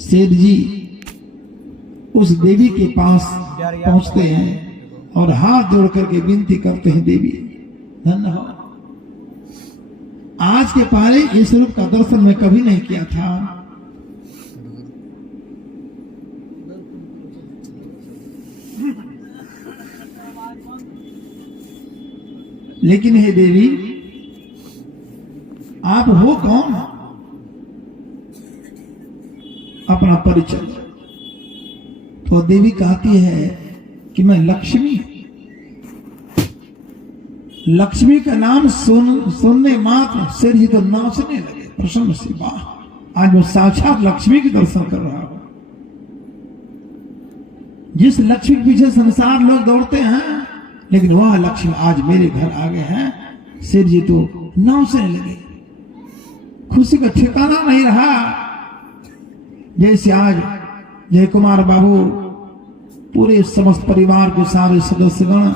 सेठ जी उस देवी के पास पहुंचते हैं और हाथ जोड़ करके विनती करते हैं, देवी धन्य हो, आज के पहले इस रूप का दर्शन मैं कभी नहीं किया था। लेकिन हे देवी आप हो कौन? अपना परिचय। तो देवी कहती है कि मैं लक्ष्मी। लक्ष्मी का नाम सुनने मात्र सेठ जी तो नाचने लगे, प्रसन्न से, वाह आज मैं साक्षात लक्ष्मी के दर्शन कर रहा हूं। जिस लक्ष्मी के पीछे संसार लोग दौड़ते हैं, लेकिन वह लक्ष्मी आज मेरे घर आ गए हैं। सेठ जी तो नाचने लगे, खुशी का ठिकाना नहीं रहा। जैसे आज जय कुमार बाबू पूरे समस्त परिवार के सारे सदस्यगण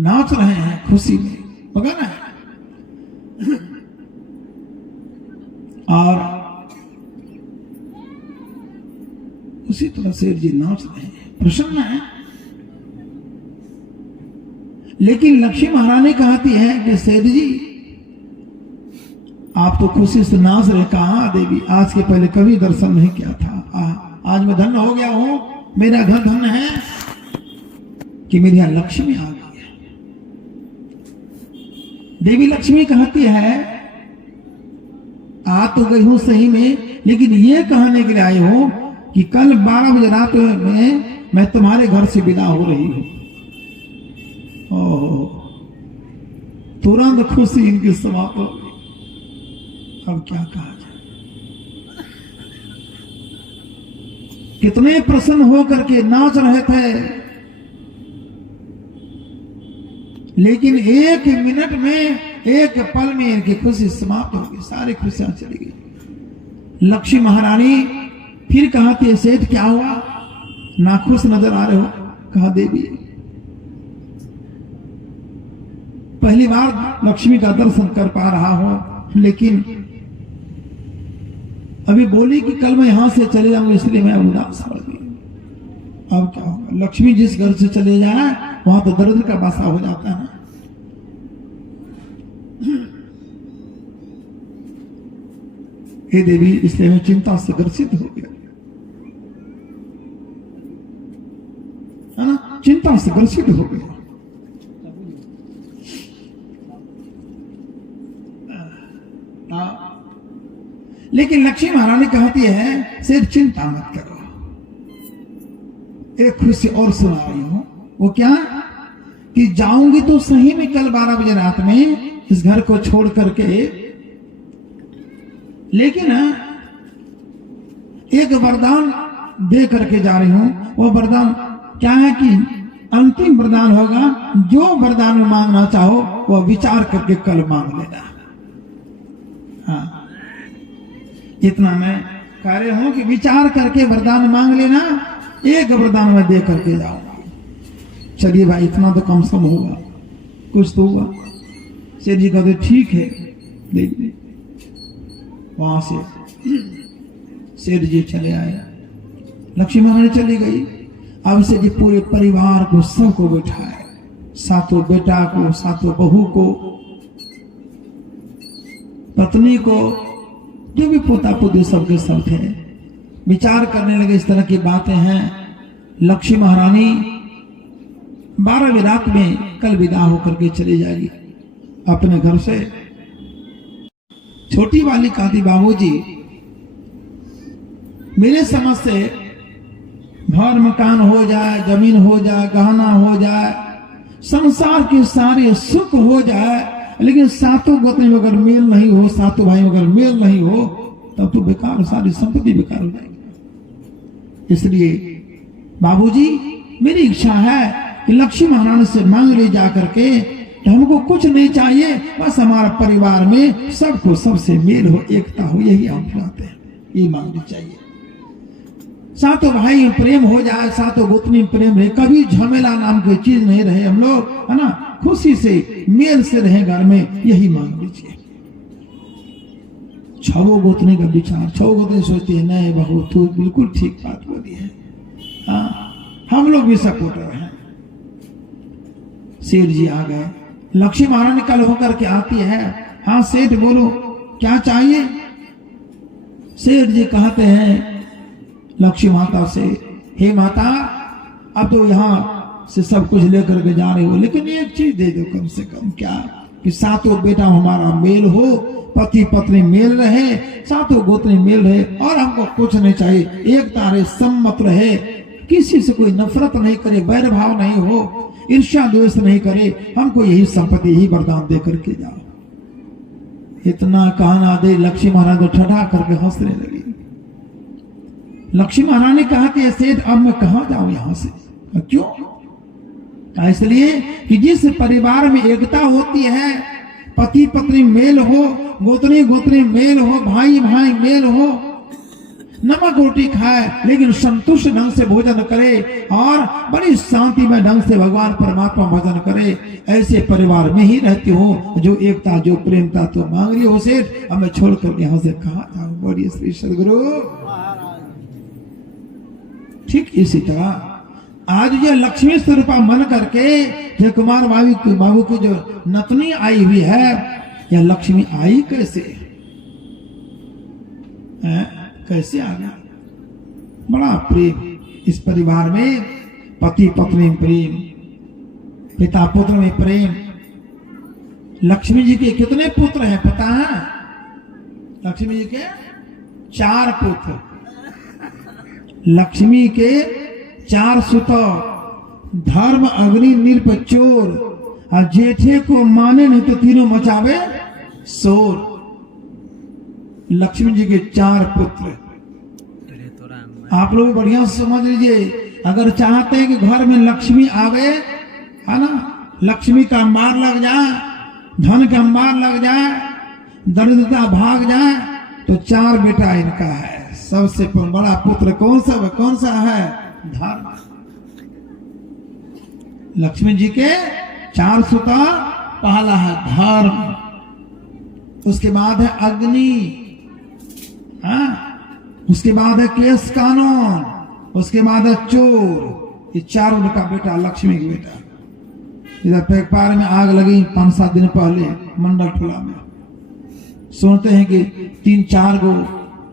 नाच रहे हैं खुशी में, मगन है। और उसी तरह सेठ जी नाच रहे हैं, प्रसन्न है। लेकिन लक्ष्मी महारानी कहती है कि सेठ जी आप तो खुशी से नाच रहे। कहा देवी, आज के पहले कभी दर्शन नहीं किया था, आज मैं धन्य हो गया हूं, मेरा घर धन्य है कि मेरी यहां लक्ष्मी आ गई है। देवी लक्ष्मी कहती है आ तो गई हूं सही में, लेकिन ये कहने के लिए आई हूं कि कल 12 बजे रात में मैं तुम्हारे घर से विदा हो रही हूं। तुरंत खुशी इनकी समाप्त हो गई। अब क्या कहा जाए, कितने प्रसन्न होकर के नाच रहे थे, लेकिन एक मिनट में, एक पल में इनकी खुशी समाप्त हो गई, सारी खुशियां चली गई। लक्ष्मी महारानी फिर कहती है सेठ क्या हुआ, नाखुश नजर आ रहे हो? कहा देवी पहली बार लक्ष्मी का दर्शन कर पा रहा हूं, लेकिन अभी बोली कि कल मैं यहां से चले जाऊंगा, इसलिए मैं उदास पड़ गई। अब क्या होगा, लक्ष्मी जिस घर से चले जाए वहां तो दर्द का बासा हो जाता है। हे देवी, इसलिए मैं चिंता से ग्रसित हो गया, है ना, चिंता से ग्रसित हो गया। लेकिन लक्ष्मी महारानी कहती है सिर्फ चिंता मत करो, एक खुशी और सुना रही हूं। वो क्या कि जाऊंगी तो सही में कल 12 बजे रात में इस घर को छोड़ करके, लेकिन एक वरदान दे करके जा रही हूं। वो वरदान क्या है कि अंतिम वरदान होगा, जो वरदान में मांगना चाहो वह विचार करके कल मांग लेना। हाँ, इतना मैं कह रही हूं कि विचार करके वरदान मांग लेना, एक वरदान में दे करके जाऊंगा। चलिए भाई, इतना तो कम से कम होगा, कुछ तो हुआ। सेठ जी कहते ठीक है, देख ले। वहां से सेठ जी चले आए, लक्ष्मी महारानी चली गई। अब सेठ जी पूरे परिवार को, सबको बैठाए, सातों बेटा को, सातों बहू को, पत्नी को, जो भी पोता पोती सबके सब थे, विचार करने लगे। इस तरह की बातें हैं। लक्ष्मी महारानी 12 बजे रात में कल विदा होकर के चली जाएगी अपने घर से। छोटी वाली कहती बाबूजी, मेरे समझ से घर मकान हो जाए, जमीन हो जाए, गहना हो जाए, संसार के सारे सुख हो जाए, लेकिन सातों गोत्र में अगर मेल नहीं हो, सातों भाई अगर मेल नहीं हो, तब तो बेकार, सारी संपत्ति बेकार हो जाएगी। इसलिए बाबूजी, मेरी इच्छा है कि लक्ष्मी महारानी से मांग ले जा करके, हमको कुछ नहीं चाहिए, बस हमारा परिवार में सबको सबसे मेल हो, एकता हो, यही हम चाहते हैं, ये मांगनी चाहिए। सातों भाई में प्रेम हो जाए, सातों गोतनी में प्रेम रहे, कभी झमेला नाम की चीज नहीं रहे, हम लोग, है ना, खुशी से मेल से रहे घर में, यही मांग लीजिए। छवो गोतने का विचार, छवो गोतने सोचते हैं नहीं बहू तू बिल्कुल ठीक बात बोली है, हाँ हम लोग भी सपोर्टर हैं। सेठ जी आ गए, लक्ष्मी महारानी कल होकर के आती है, हाँ सेठ बोलो क्या चाहिए। सेठ जी कहते हैं लक्ष्मी माता से, हे माता अब तो यहाँ से सब कुछ लेकर के जा रहे हो, लेकिन एक चीज दे दो कम से कम, क्या कि सातों बेटा हमारा मेल हो, पति पत्नी मेल रहे, सातों गोत्र मेल रहे, और हमको कुछ नहीं चाहिए, एक तारे सम्मत रहे, किसी से कोई नफरत नहीं करे, वैर भाव नहीं हो, ईर्ष्या द्वेष नहीं करे, हमको यही संपत्ति यही वरदान दे करके जाओ। इतना कहना दे लक्ष्मी महारानी को ठठा करके हंसने लगी। लक्ष्मी महारानी कहा कि सेठ अब मैं कहां जाऊं यहां से, क्यों? इसलिए कि जिस परिवार में एकता होती है, पति पत्नी मेल हो, गोतनी गोतनी मेल हो, भाई भाई मेल हो, नमक रोटी खाए लेकिन संतुष्ट ढंग से भोजन करे और बड़ी शांति में ढंग से भगवान परमात्मा भजन करे, ऐसे परिवार में ही रहती हो जो एकता जो प्रेमता तो मांग रही हो सेठ, अब मैं छोड़ कर यहाँ से कहाँ जाऊं। बोलिए श्री सदगुरु। ठीक इसी तरह आज ये लक्ष्मी स्वरूपा मन करके जय कुमार बाबू की जो नतनी आई हुई है, यह लक्ष्मी आई कैसे है? कैसे आ गया? बड़ा प्रेम इस परिवार में, पति पत्नी में प्रेम, पिता पुत्र में प्रेम। लक्ष्मी जी के कितने पुत्र हैं पता है? लक्ष्मी जी के 4 पुत्र, लक्ष्मी के 4 सुतो, धर्म अग्नि नृप चोर, और जेठे को माने नहीं तो तीनों मचावे शोर। लक्ष्मी जी के 4 पुत्र। आप लोग बढ़िया समझ लीजिए, अगर चाहते हैं कि घर में लक्ष्मी आवे, है ना, लक्ष्मी का अंबार लग जाए, धन का अंबार लग जाए, दरिद्रता भाग जाए, तो 4 बेटा इनका है। सबसे बड़ा पुत्र कौन सा है? धर्म। लक्ष्मी जी के 4 सुता, पहला है धर्म, उसके बाद है अग्नि, हाँ, उसके बाद है केस कानून, उसके बाद है चोर। ये 4 उनका बेटा, लक्ष्मी का बेटा। इधर पेकपार में आग लगी 5-7 दिन पहले मंडल ठोला में, सुनते हैं कि 3-4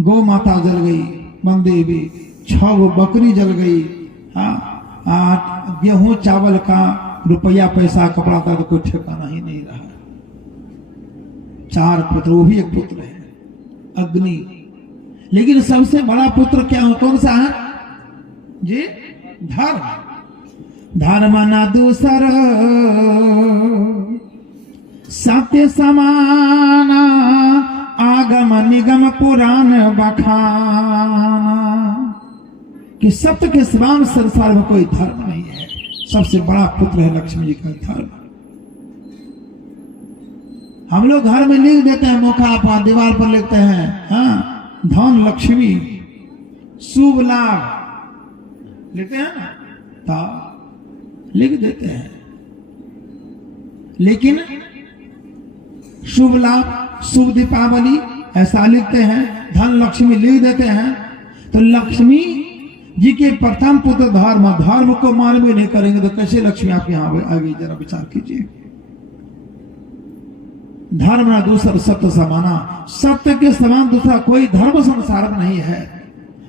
गौ माता जल गई, मंदेवी 6 बकरी जल गई, हाँ, गेहूं चावल का रुपया पैसा कपड़ा का तो कोई ठिकाना ही नहीं रहा। 4 पुत्र, वो भी एक पुत्र है अग्नि। लेकिन सबसे बड़ा पुत्र क्या हो, कौन सा है जी? धर्म। धर्म ना दूसर सत्य समाना, आगम निगम पुराण बखाना। कि सत्य के समान संसार में कोई धर्म नहीं है। सबसे बड़ा पुत्र है लक्ष्मी जी का धर्म। हम लोग घर में लिख देते हैं, मुखा पर दीवार पर लिखते हैं, हाँ, धन लक्ष्मी शुभ लाभ लिखते हैं ना, तो लिख देते हैं। लेकिन शुभ लाभ, शुभ दीपावली ऐसा लिखते हैं, धन लक्ष्मी लिख देते हैं। तो लक्ष्मी जी के प्रथम पुत्र धर्म, धर्म को मानवे नहीं करेंगे तो कैसे लक्ष्मी आपके यहाँ आगे? जरा विचार कीजिए। धर्म ना दूसरा सत्य समाना, सत्य के समान दूसरा कोई धर्म संसार में नहीं है।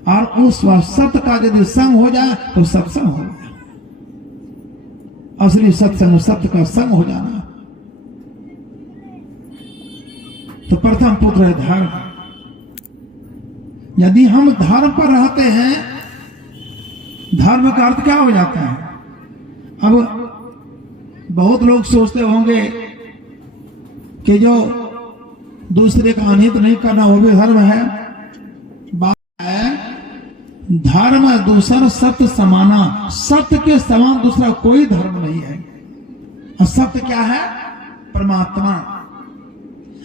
और उस सत्य का यदि संग हो जाए तो सत्संग हो जाए। असली सत्संग सत्य का संग हो जाना। तो प्रथम पुत्र है धर्म। यदि हम धर्म पर रहते हैं, धर्म का अर्थ क्या हो जाता है? अब बहुत लोग सोचते होंगे कि जो दूसरे का अनित नहीं करना वो भी धर्म है। बात है धर्म दूसरा सत्य समाना, सत्य के समान दूसरा कोई धर्म नहीं है। और सत्य क्या है? परमात्मा।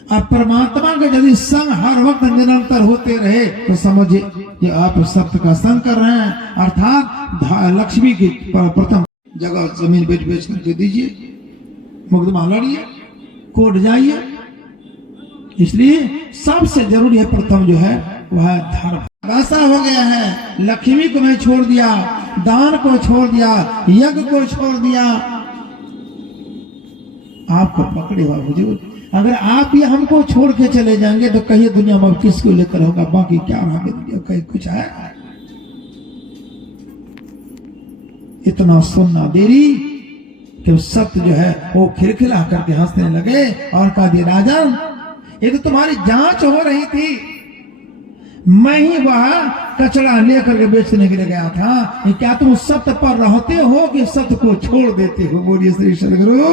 अब परमात्मा का यदि संग हर वक्त निरंतर होते रहे तो समझिए ये आप सत्य का संग कर रहे हैं। अर्थात लक्ष्मी की प्रथम जगह जमीन बेच करके दीजिए, मुकदमा लड़िए, कोर्ट जाइए, इसलिए सबसे जरूरी है प्रथम जो है वह धर्म। ऐसा हो गया है, लक्ष्मी को मैं छोड़ दिया, दान को छोड़ दिया, यज्ञ को छोड़ दिया, आपको पकड़े हुआ हुजूर। अगर आप ही हमको छोड़ के चले जाएंगे तो कहिए दुनिया में किसको लेकर होगा, बाकी क्या रहा दुनिया, कहीं कुछ है? इतना सुनना देरी कि सत्य जो है वो खिलखिला करके हंसने लगे और कहा दिया राजन, ये तो तुम्हारी जांच हो रही थी, मैं ही वह कचरा लेकर के बेचने के लिए गया था, ये क्या तुम सत्य पर रहते हो कि सत्य को छोड़ देते हो? बोलिए श्री सदगुरु।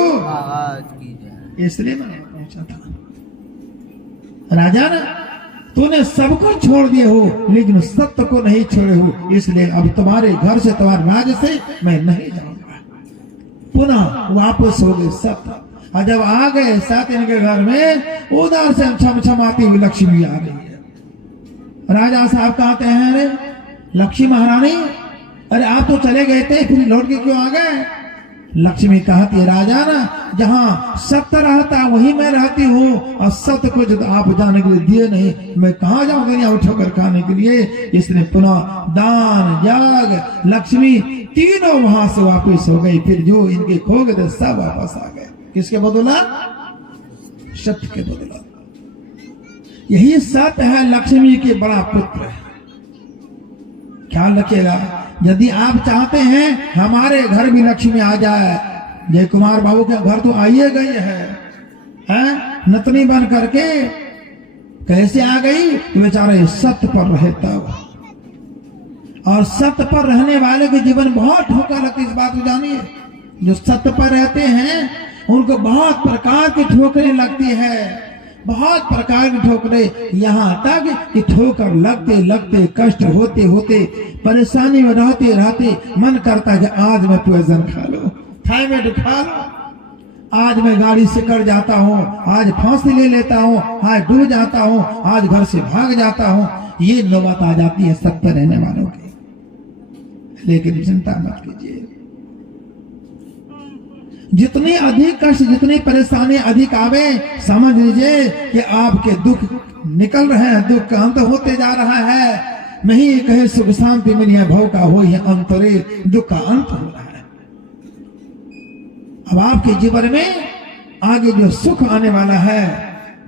इसलिए मैंने पहुंचा था राजन, तूने सबको छोड़ दिए हो लेकिन सत्य को नहीं छोड़े हो, इसलिए अब तुम्हारे घर से, तुम्हारे राज्य से मैं नहीं जाऊंगा। पुनः वापस हो गए सत्य। और जब आ गए साथ इनके घर में, उधर से छमछमाती हुई लक्ष्मी आ रही है। राजा साहब कहते हैं, अरे लक्ष्मी महारानी, अरे आप तो चले गए थे, फिर लौट के क्यों आ गए? लक्ष्मी कहती है, राजा ना, जहाँ सत्य रहता वही मैं रहती हूँ, और सत्य को जब आप जाने के लिए दिए नहीं, मैं कहाँ जाऊंगा यहाँ उठोकर खाने के लिए? इसने पुनः दान याग लक्ष्मी तीनों वहां से वापस हो गई। फिर जो इनके खो गए थे सब वापस आ गए। किसके बदौला? सत्य के बदौला। यही सत्य है, लक्ष्मी के बड़ा पुत्र है। ख्याल रखिएगा, यदि आप चाहते हैं हमारे घर भी लक्ष्मी आ जाए, जय कुमार बाबू के घर तो आइए गई है नतनी बन करके, कैसे आ गई? तो बेचारे सत्य पर रहे तब, और सत्य पर रहने वाले के जीवन बहुत ठोकर लगती। इस बात को जानिए, जो सत्य पर रहते हैं उनको बहुत प्रकार की ठोकरें लगती है, बहुत प्रकार की ठोकरें, यहाँ तक कि ठोकर लगते लगते, कष्ट होते होते, परेशानी में रहते रहते मन करता है कि आज मैं पॉइजन खा लो, थायराइड खा लो, आज मैं गाड़ी से कर जाता हूँ, आज फांसी ले लेता हूँ, आज डूब जाता हूँ, आज घर से भाग जाता हूँ। ये नौबत आ जाती है सत्य रहने वालों की। लेकिन चिंता मत कीजिए, जितनी अधिक कष्ट, जितनी परेशानी अधिक आवे, समझ लीजिए कि आपके दुख निकल रहे हैं, दुख का अंत होते जा रहा है। नहीं कहे सुख शांति मिली है, भव का हो या अंतरे, दुख का अंत हो रहा है। अब आपके जीवन में आगे जो सुख आने वाला है,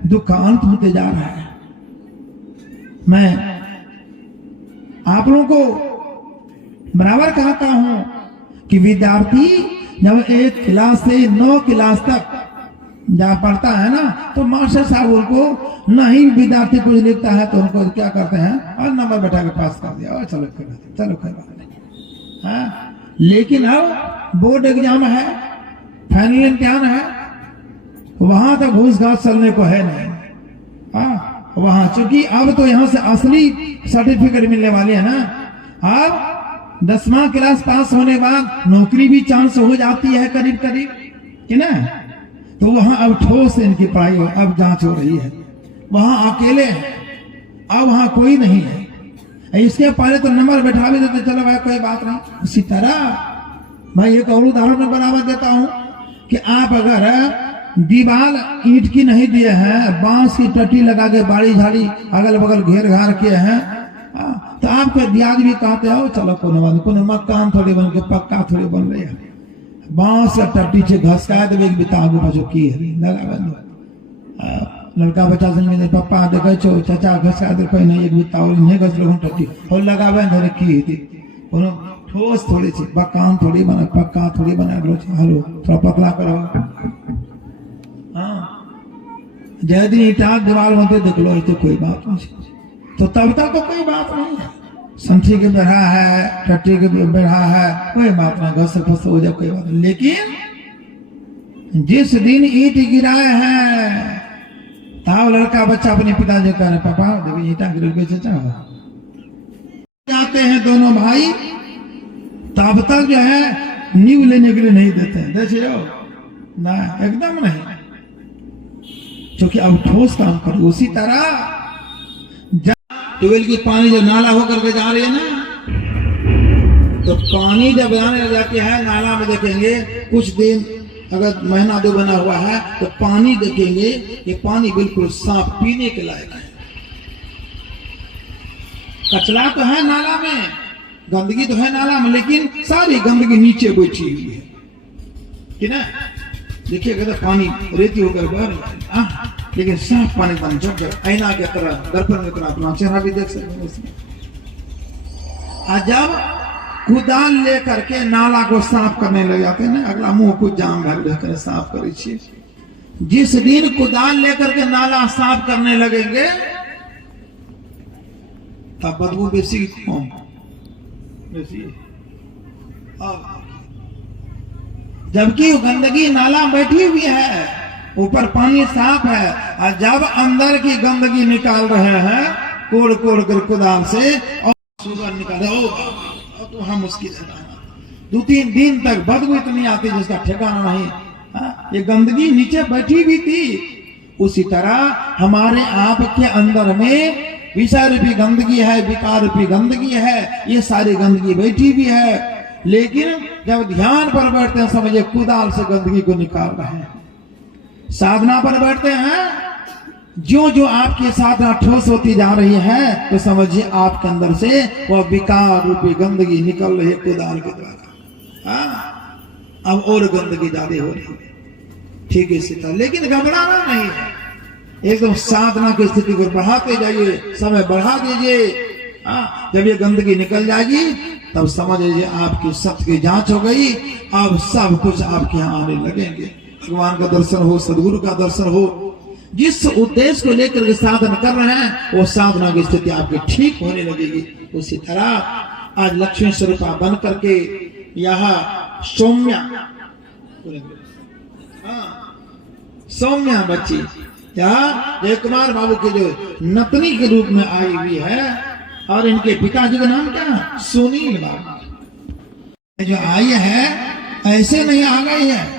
दुख का अंत होते जा रहा है। मैं आप लोगों को बराबर कहता हूं कि विद्यार्थी जब 1 क्लास से 9 क्लास तक जा पढ़ता है ना, तो मास्टर साहब उनको नहीं विद्यार्थी कुछ लिखता है तो उनको क्या करते हैं, और नंबर बैठा के पास कर दिया, और चलो चलो कोई बात नहीं। हाँ, लेकिन अब बोर्ड एग्जाम है, फाइनल इम्तिहान है, वहां तक घूस घास चलने को है नहीं। हाँ, वहां चूंकि अब तो यहाँ से असली सर्टिफिकेट मिलने वाली है ना, अब 10वां क्लास पास होने बाद नौकरी भी चांस हो जाती है करीब करीब, कि ना? तो वहां अब ठोस इनकी पढ़ाई अब जांच हो रही है, वहां अकेले हैं, अब वहां कोई नहीं है। इसके पहले तो नंबर बैठा भी देते, चलो भाई कोई बात नहीं। उसी तरह मैं एक और उदाहरण में बराबर देता हूं कि आप अगर दीवार ईंट की नहीं दिए हैं, बांस की टट्टी लगा के बाड़ी झाड़ी अगल बगल घेर घार किए हैं, तो आपके ब्याज भी कहते हो चलो कोनो मकान थोड़ी बन के पक्का थोड़ी बन रही है, बांस का टट्टी से घसका देवे बितागु बचो की है लगा बंद। लड़का बच्चा संग पप्पा देखे छो चाचा घसका दे कोई नहीं, एक बिताओ नहीं घस लो टट्टी और लगावे धरे की थी, कोनो ठोस थोड़ी सी मकान थोड़ी बना, पक्का थोड़ी बना लो, हेलो थोड़ा पतला करो। हाँ, जय दिन ईटा दीवार बनते देख लो, तो कोई बात नहीं, तो तब तक तो कोई बात नहीं है। संठी के बैठा है, टट्टी के बैठा है, कोई बात नहीं, घस फस हो जाए कोई बात नहीं। लेकिन जिस दिन ईंट गिराए हैं, तब लड़का बच्चा अपने पिताजी कह रहे पापा देखिए ईंटा गिर के चचा जाते हैं दोनों भाई, तब तक जो है नींव लेने के लिए नहीं देते हैं, देखिए ना, एकदम नहीं, क्योंकि अब ठोस काम करो। उसी तरह ट्यूबवेल की पानी जो नाला होकर के जा रही है ना, तो पानी जब आने लग जाती है नाला में, देखेंगे कुछ दिन अगर महीना 2 बना हुआ है तो पानी देखेंगे, ये पानी बिल्कुल साफ पीने के लायक है। कचरा तो है नाला में, गंदगी तो है नाला में, लेकिन सारी गंदगी नीचे बैठी हुई है कि ना। देखिए अगर पानी रेती होकर बह रहा है, लेकिन साफ पानी एकदम जब ऐना के तरह दर्पण में तरह अपना चेहरा भी देख सकते हैं उसमें। आज जब कुदाल लेकर के नाला को साफ करने लग जाते हैं ना, अगला मुंह को जाम भर साफ करे छे। जिस दिन कुदाल लेकर के नाला साफ करने लगेंगे तब बदबू बेसी कम बेसी। जबकि गंदगी नाला बैठी हुई है, ऊपर पानी साफ है, और जब अंदर की गंदगी निकाल रहे हैं कोड़ कोड़ कर कुदाल से और सुबह निकाले, तो हम मुश्किल है। 2-3 दिन तक बदबू इतनी आती जिसका ठिकाना नहीं। ये गंदगी नीचे बैठी भी थी। उसी तरह हमारे आप के अंदर में विषय रूपी गंदगी है, विकार रूपी गंदगी है, ये सारी गंदगी बैठी भी है। लेकिन जब ध्यान पर बैठते हैं समझिए कुदाल से गंदगी को निकाल रहे हैं। साधना पर बैठते हैं, जो जो आपकी साधना ठोस होती जा रही है तो समझिए आपके अंदर से वह विकार रूपी गंदगी निकल रही है कुदाल के द्वारा। अब और गंदगी ज्यादा हो रही है, ठीक है इसी तरह। लेकिन घबराना नहीं है, एकदम साधना की स्थिति को बढ़ाते जाइए, समय बढ़ा दीजिए। जब ये गंदगी निकल जाएगी तब समझ लीजिए आपकी सत्य की जांच हो गई। अब सब कुछ आपके यहाँ आने लगेंगे। भगवान का दर्शन हो, सदगुरु का दर्शन हो, जिस उद्देश्य को लेकर के साधन कर रहे हैं वो साधना की स्थिति आपकी ठीक होने लगेगी। उसी तरह आज लक्ष्मी स्वरूपा बन करके यहाँ सौम्या सौम्या बच्ची क्या जय कुमार बाबू के जो नतनी के रूप में आई हुई है, और इनके पिताजी का नाम क्या है? सुनील बाबू। जो आई है ऐसे नहीं आ गई है।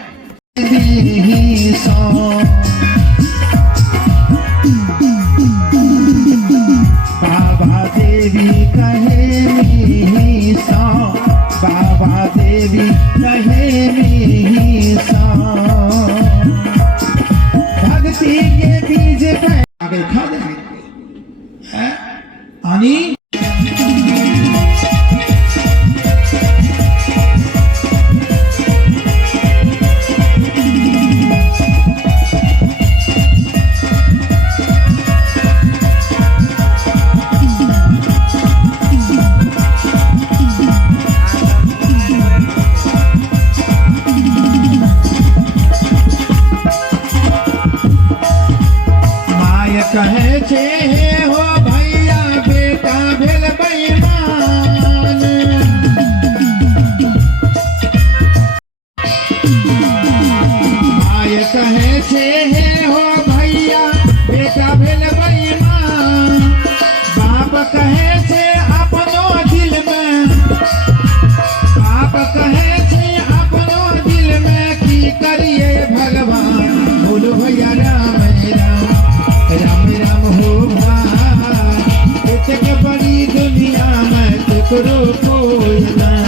बाबा देवी कहे सा, बाबा देवी कहे भक्ति के बीज पे आगे खा देंगे है आनी। कहे छे हो भैया बेटा भेल बेईमान, माय कहे छे हो भैया बेटा भेल बेईमान। बाप कहे छे अपनो दिल में, बाप कहे छे अपनो दिल में की करिए भगवान। बोलो भैया राम राम राम हो भाई, इतनी बड़ी दुनिया में तुकरो कोई ना।